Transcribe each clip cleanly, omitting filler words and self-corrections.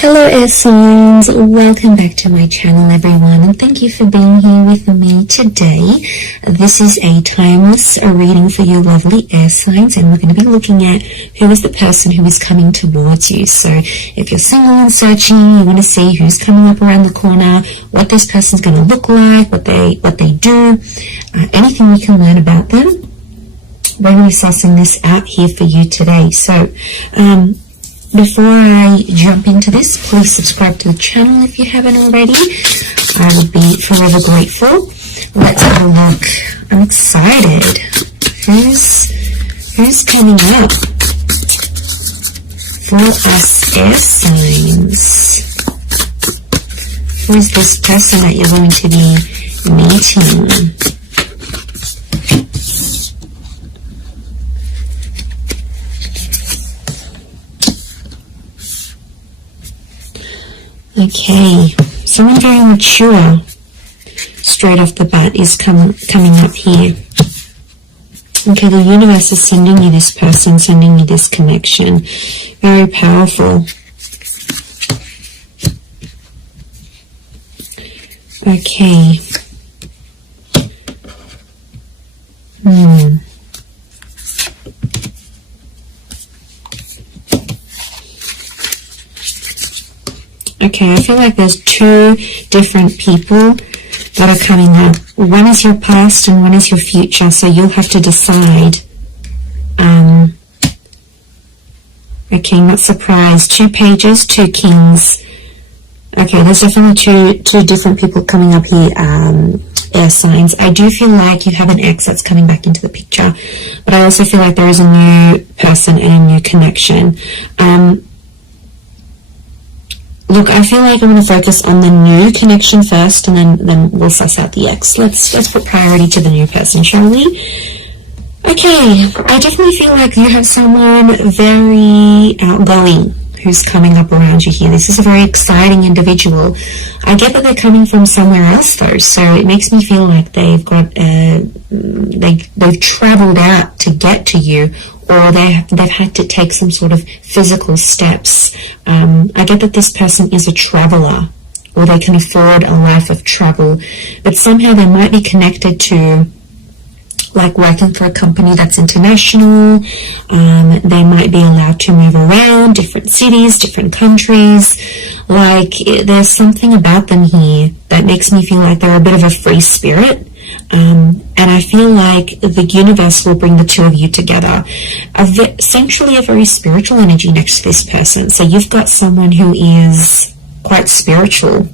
Hello air signs, welcome back to my channel everyone, and thank you for being here with me today. This is a timeless reading for you lovely air signs, and we're going to be looking at who is the person who is coming towards you. So if you're single and searching, you want to see who's coming up around the corner, what this person's going to look like, what they do, anything we can learn about them. We're going to be sussing this out here for you today. So before I jump into this, please subscribe to the channel if you haven't already. I would be forever grateful. Let's have a look. I'm excited. Who's coming up for us air signs? Who is this person that you're going to be meeting? Okay, someone very mature straight off the bat is coming up here. Okay, the universe is sending you this person, sending you this connection. Very powerful. Okay. Okay, I feel like there's two different people that are coming up. One is your past and one is your future, so you'll have to decide. Okay, not surprised. 2 pages, 2 kings. Okay, there's definitely two different people coming up here, air signs. I do feel like you have an ex that's coming back into the picture, but I also feel like there is a new person and a new connection. Look, I feel like I'm going to focus on the new connection first, and then we'll suss out the ex. Let's put priority to the new person, shall we? Okay, I definitely feel like you have someone very outgoing who's coming up around you here. This is a very exciting individual. I get that they're coming from somewhere else though, so it makes me feel like they've got they've traveled out to get to you, or they've had to take some sort of physical steps. I get that this person is a traveler, or they can afford a life of travel, but somehow they might be connected to, like, working for a company that's international. They might be allowed to move around different cities, different countries. Like, there's something about them here that makes me feel like they're a bit of a free spirit. And I feel like the universe will bring the two of you together. Essentially a very spiritual energy next to this person. So you've got someone who is quite spiritual.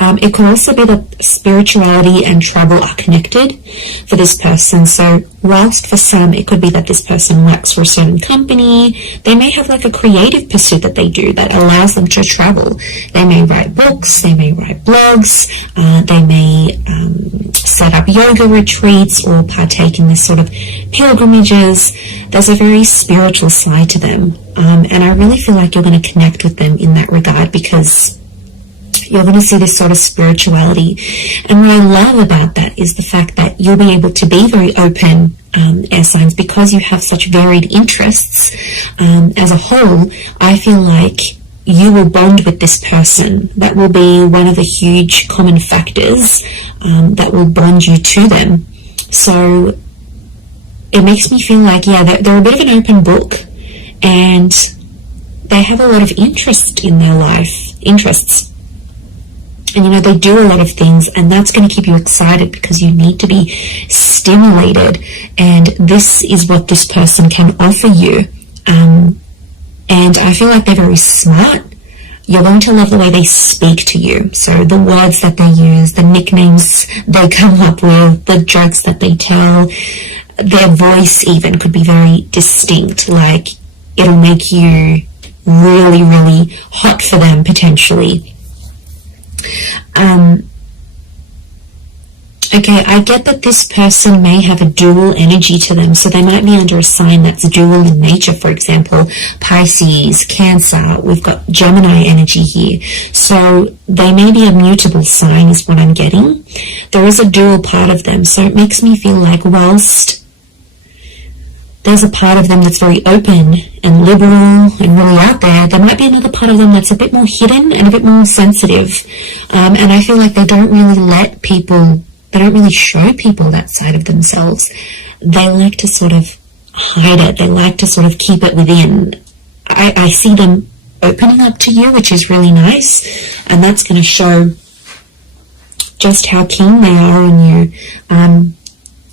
It could also be that spirituality and travel are connected for this person. So whilst for some it could be that this person works for a certain company, they may have like a creative pursuit that they do that allows them to travel. They may write books, they may write blogs, they may set up yoga retreats or partake in this sort of pilgrimages. There's a very spiritual side to them, and I really feel like you're going to connect with them in that regard, because you're going to see this sort of spirituality. And what I love about that is the fact that you'll be able to be very open, air signs, because you have such varied interests. As a whole, I feel like you will bond with this person. That will be one of the huge common factors that will bond you to them. So it makes me feel like, yeah, they're a bit of an open book, and they have a lot of interest in their life, interests. And, you know, they do a lot of things, and that's going to keep you excited because you need to be stimulated. And this is what this person can offer you. And I feel like they're very smart. You're going to love the way they speak to you. So the words that they use, the nicknames they come up with, the jokes that they tell, their voice even could be very distinct. Like, it'll make you really, really hot for them potentially. Okay, I get that this person may have a dual energy to them, so they might be under a sign that's dual in nature. For example, Pisces, Cancer, we've got Gemini energy here. So they may be a mutable sign is what I'm getting. There is a dual part of them, so it makes me feel like whilst there's a part of them that's very open and liberal and really out there. There might be another part of them that's a bit more hidden and a bit more sensitive. And I feel like they don't really let people, they don't really show people that side of themselves. They like to sort of hide it. They like to sort of keep it within. I see them opening up to you, which is really nice. And that's going to show just how keen they are on you.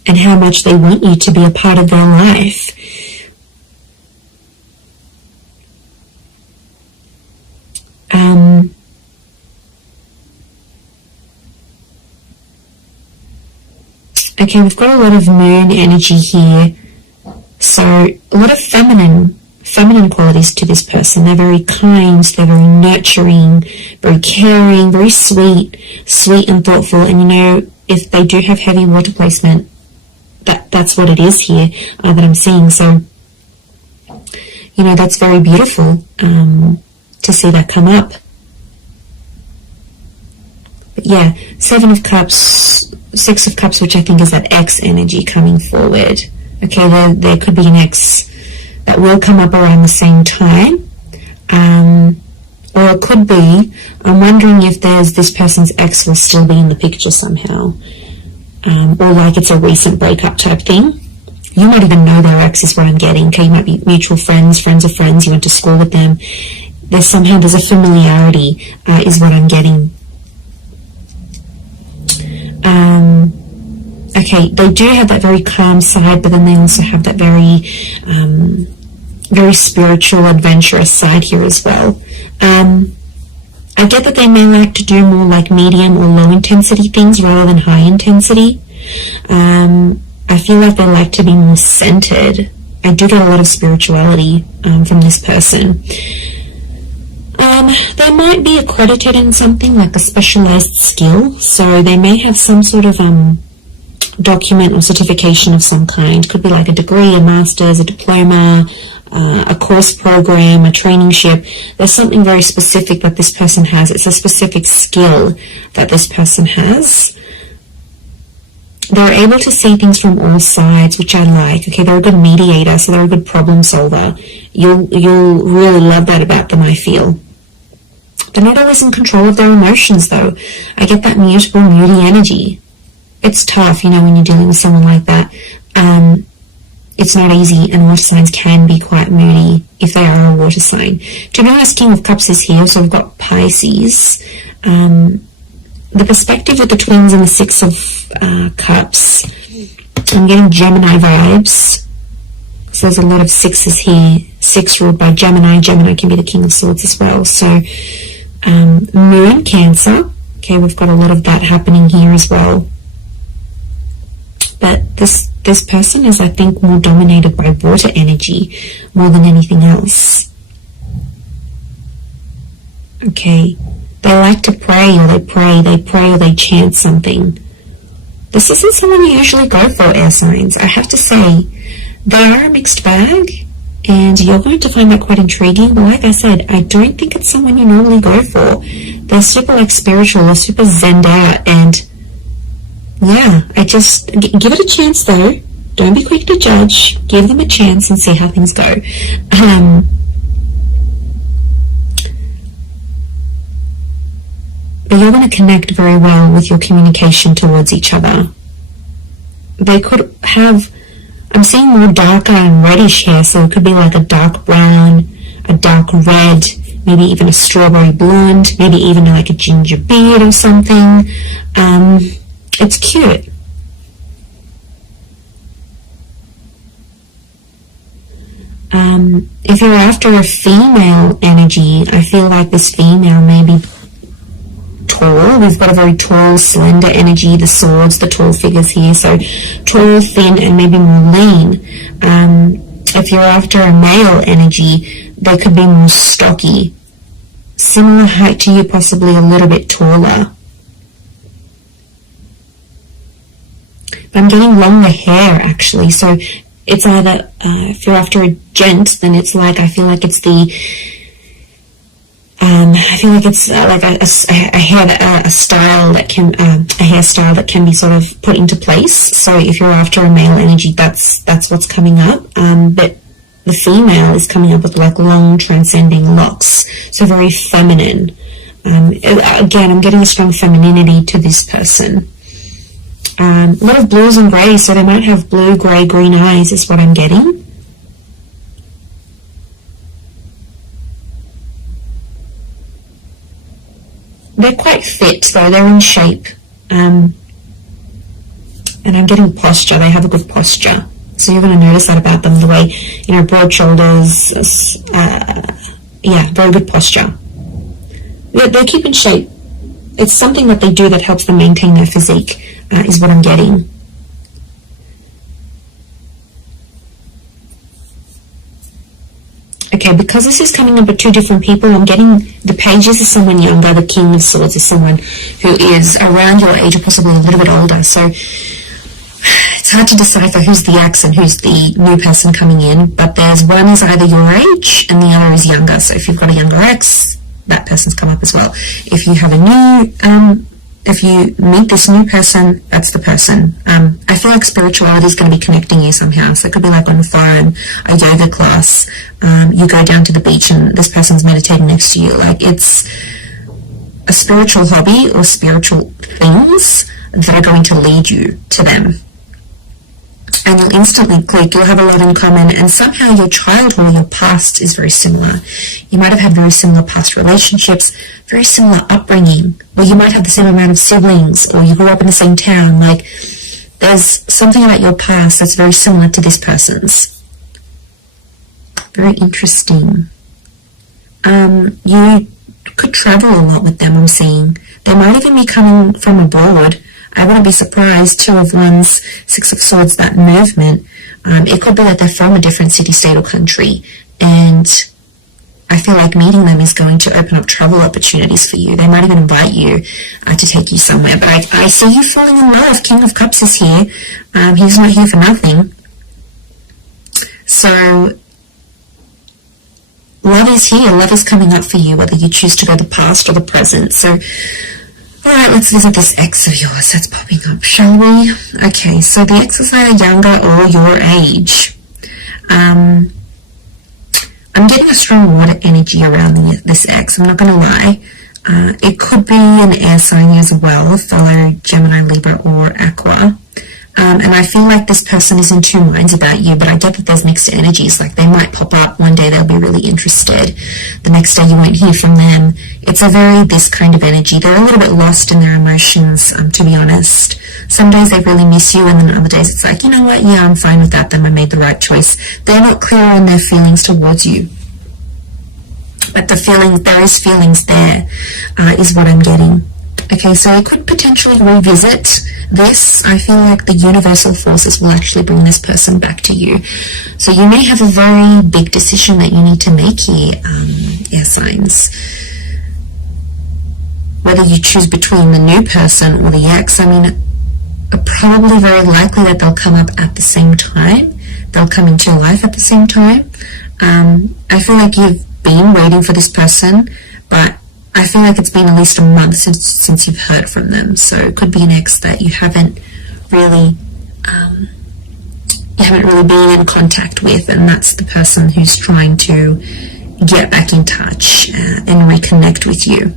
And how much they want you to be a part of their life. Okay, we've got a lot of moon energy here. So a lot of feminine qualities to this person. They're very kind, they're very nurturing, very caring, very sweet and thoughtful. And you know, if they do have heavy water placement, that's what it is here that I'm seeing. So, you know, that's very beautiful to see that come up. But yeah, 7 of Cups, 6 of Cups, which I think is that X energy coming forward. Okay, there could be an X that will come up around the same time. Or it could be, I'm wondering if this person's ex will still be in the picture somehow. Or like it's a recent breakup type thing. You might even know their ex is what I'm getting. Okay, you might be mutual friends, friends of friends, you went to school with them. There's a familiarity is what I'm getting. Okay, they do have that very calm side, but then they also have that very, very spiritual, adventurous side here as well. I get that they may like to do more like medium or low intensity things rather than high intensity. I feel like they like to be more centered. I do get a lot of spirituality from this person. They might be accredited in something like a specialized skill, so they may have some sort of document or certification of some kind. Could be like a degree, a master's, a diploma, a course program, a traineeship. There's something very specific that this person has. It's a specific skill that this person has. They're able to see things from all sides, which I like. Okay, they're a good mediator, so they're a good problem solver. You'll really love that about them, I feel. They're not always in control of their emotions, though. I get that mutable, moody energy. It's tough, you know, when you're dealing with someone like that. It's not easy, and water signs can be quite moody if they are a water sign. To be honest, King of Cups is here, so we've got Pisces. The perspective with the twins and the 6 of Cups, I'm getting Gemini vibes. So there's a lot of 6s here. 6 ruled by Gemini. Gemini can be the King of Swords as well. So Moon, Cancer. Okay, we've got a lot of that happening here as well. But this person is, I think, more dominated by water energy more than anything else. Okay. They like to pray, or they pray, or they chant something. This isn't someone you usually go for, air signs. I have to say, they are a mixed bag, and you're going to find that quite intriguing. But like I said, I don't think it's someone you normally go for. They're super like spiritual, or super zenned out, and yeah, I just give it a chance though. Don't be quick to judge. Give them a chance and see how things go. But you're going to connect very well with your communication towards each other. They could have, I'm seeing more darker and reddish hair, so it could be like a dark brown, a dark red, maybe even a strawberry blonde, maybe even like a ginger beard or something. It's cute. If you're after a female energy, I feel like this female may be tall. We've got a very tall, slender energy, the swords, the tall figures here. So tall, thin, and maybe more lean. If you're after a male energy, they could be more stocky. Similar height to you, possibly a little bit taller. I'm getting longer hair, actually. So it's either, if you're after a gent, then it's like, I feel like it's the I feel like it's like a style that can a hairstyle that can be sort of put into place. So if you're after a male energy, that's what's coming up. But the female is coming up with like long transcending locks, so very feminine. Again, I'm getting a strong femininity to this person. A lot of blues and greys, so they might have blue, grey, green eyes is what I'm getting. They're quite fit though, they're in shape. And I'm getting posture, they have a good posture. So you're going to notice that about them, the way, you know, broad shoulders, yeah, very good posture. They keep in shape. It's something that they do that helps them maintain their physique, is what I'm getting. Okay, because this is coming up with two different people, I'm getting the pages is someone younger, the King of Swords is someone who is around your age or possibly a little bit older. So it's hard to decipher who's the ex and who's the new person coming in, but there's one is either your age and the other is younger. So if you've got a younger ex, that person's come up as well. If you have a new, if you meet this new person, that's the person. I feel like spirituality is going to be connecting you somehow. So it could be like on the phone, a yoga class, you go down to the beach and this person's meditating next to you. Like it's a spiritual hobby or spiritual things that are going to lead you to them. And you'll instantly click, you'll have a lot in common, and somehow your childhood or your past is very similar. You might have had very similar past relationships, very similar upbringing, or you might have the same amount of siblings, or you grew up in the same town. Like, there's something about your past that's very similar to this person's. Very interesting. You could travel a lot with them, I'm seeing. They might even be coming from abroad. I wouldn't be surprised. Two of Wands, Six of Swords, that movement. It could be that they're from a different city, state, or country. And I feel like meeting them is going to open up travel opportunities for you. They might even invite you to take you somewhere. But I see you falling in love. King of Cups is here. He's not here for nothing. So love is here. Love is coming up for you, whether you choose to go the past or the present. So alright, let's visit this ex of yours that's popping up, shall we? Okay, so the ex is either younger or your age. I'm getting a strong water energy around this ex, I'm not going to lie. It could be an air sign as well, fellow Gemini, Libra, or Aqua. And I feel like this person is in two minds about you, but I get that there's mixed energies. Like, they might pop up one day, they'll be really interested. The next day you won't hear from them. It's a very this kind of energy. They're a little bit lost in their emotions, to be honest. Some days they really miss you, and then other days it's like, you know what, yeah, I'm fine with that, then I made the right choice. They're not clear on their feelings towards you. But the feeling, there is feelings there, is what I'm getting. Okay, so I could potentially revisit this. I feel like the universal forces will actually bring this person back to you. So you may have a very big decision that you need to make here, air signs. Whether you choose between the new person or the ex, I mean, probably very likely that they'll come up at the same time. They'll come into your life at the same time. I feel like you've been waiting for this person, but I feel like it's been at least a month since you've heard from them. So it could be an ex that you haven't really been in contact with, and that's the person who's trying to get back in touch and reconnect with you.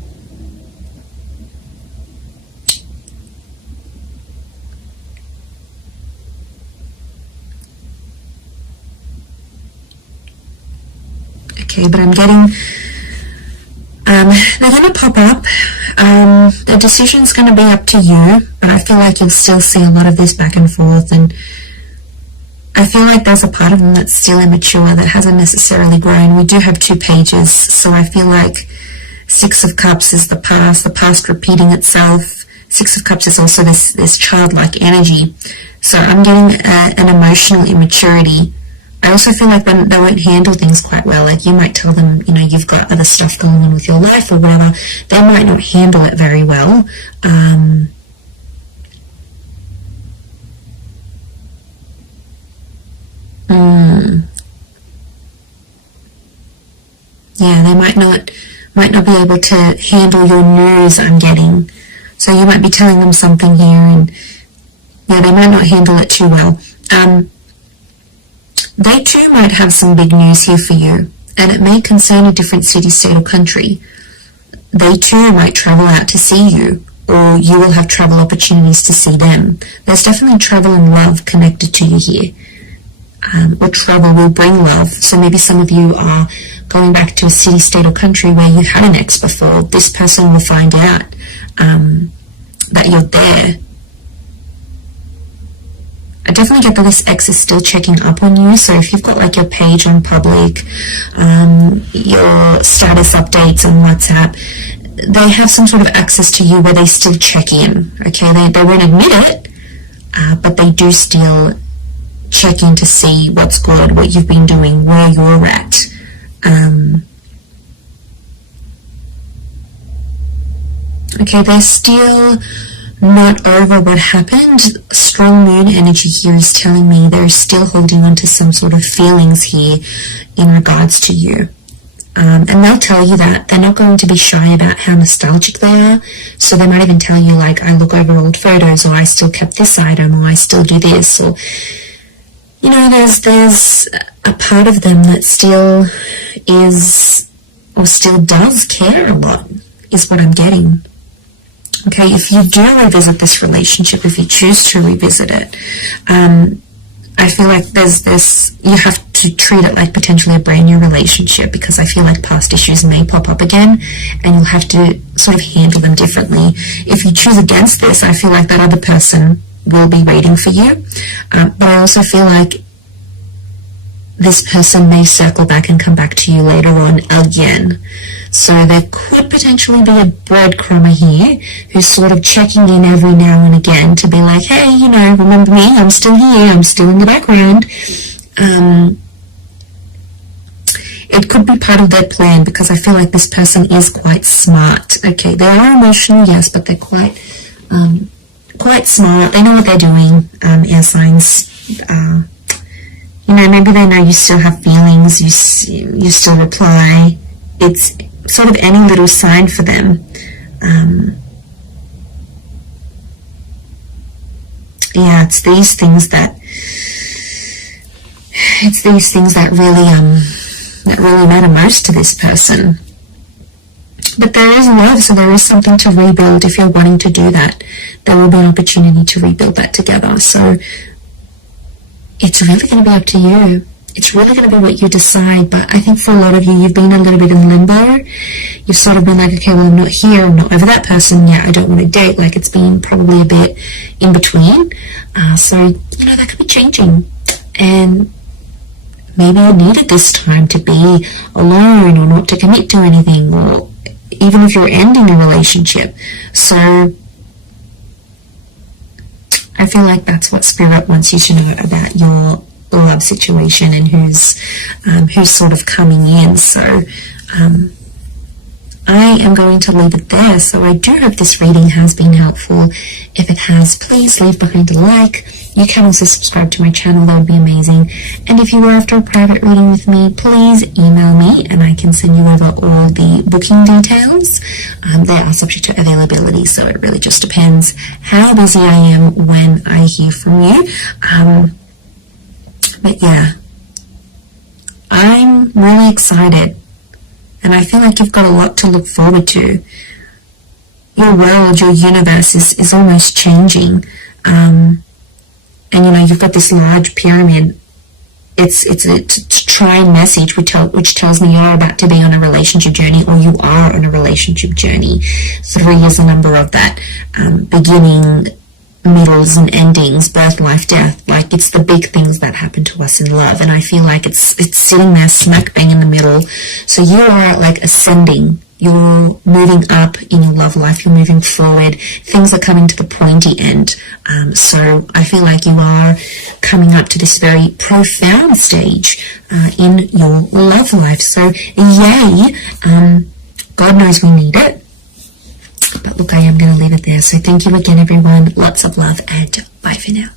Okay, but I'm getting they're going to pop up. The decision's going to be up to you, but I feel like you'll still see a lot of this back and forth, and I feel like there's a part of them that's still immature, that hasn't necessarily grown. We do have two pages, so I feel like Six of Cups is the past repeating itself. Six of Cups is also this childlike energy. So I'm getting an emotional immaturity. I also feel like they won't handle things quite well. Like, you might tell them, you know, you've got other stuff going on with your life or whatever. They might not handle it very well. Yeah, they might might not be able to handle your news, I'm getting. So you might be telling them something here, and yeah, they might not handle it too well. They too might have some big news here for you, and it may concern a different city, state, or country. They too might travel out to see you, or you will have travel opportunities to see them. There's definitely travel and love connected to you here. Or travel will bring love. So maybe some of you are going back to a city, state, or country where you had an ex before. This person will find out that you're there. I definitely get that this ex is still checking up on you. So if you've got like your page on public, your status updates on WhatsApp, they have some sort of access to you where they still check in. Okay, they won't admit it, but they do still check in to see what's good, what you've been doing, where you're at. Okay, they're still not over what happened. Strong moon energy here is telling me they're still holding on to some sort of feelings here in regards to you. And they'll tell you that. They're not going to be shy about how nostalgic they are. So they might even tell you, like, I look over old photos, or I still kept this item, or I still do this, or, you know, there's a part of them that still is, or still does care a lot, is what I'm getting. Okay, if you do revisit this relationship, if you choose to revisit it, I feel like there's this, you have to treat it like potentially a brand new relationship, because I feel like past issues may pop up again and you'll have to sort of handle them differently. If you choose against this, I feel like that other person will be waiting for you. But I also feel like this person may circle back and come back to you later on again. So there could potentially be a breadcrumber here who's sort of checking in every now and again to be like, hey, you know, remember me? I'm still here. I'm still in the background. It could be part of their plan, because I feel like this person is quite smart. Okay, they are emotional, yes, but they're quite smart. They know what they're doing. Air signs. You know, maybe they know you still have feelings. You still reply. It's sort of any little sign for them. Yeah, it's these things that really matter most to this person. But there is love, so there is something to rebuild. If you're wanting to do that, there will be an opportunity to rebuild that together. So it's really going to be up to you. It's really going to be what you decide. But I think for a lot of you, you've been a little bit in limbo. You've sort of been like, okay, well, I'm not here, I'm not over that person yet, I don't want to date. Like, it's been probably a bit in between. So, you know, that could be changing. And maybe you needed this time to be alone, or not to commit to anything, or even if you're ending a relationship. So I feel like that's what Spirit wants you to know about your love situation and who's sort of coming in. So I am going to leave it there. So I do hope this reading has been helpful. If it has, please leave behind a like. You can also subscribe to my channel, that would be amazing. And if you were after a private reading with me, please email me and I can send you over all the booking details. They are subject to availability, so it really just depends how busy I am when I hear from you. But yeah, I'm really excited. And I feel like you've got a lot to look forward to. Your world, your universe is almost changing. And you know, you've got this large pyramid. It's a trine message which tells me you're about to be on a relationship journey, or you are on a relationship journey. 3 is the number of that. Beginning, middles and endings, birth, life, death. Like, it's the big things that happen to us in love, and I feel like it's sitting there smack bang in the middle. So you are like ascending, you're moving up in your love life, you're moving forward, things are coming to the pointy end. So I feel like you are coming up to this very profound stage in your love life. So yay, God knows we need it. But look, I am going to leave it there. So thank you again, everyone. Lots of love, and bye for now.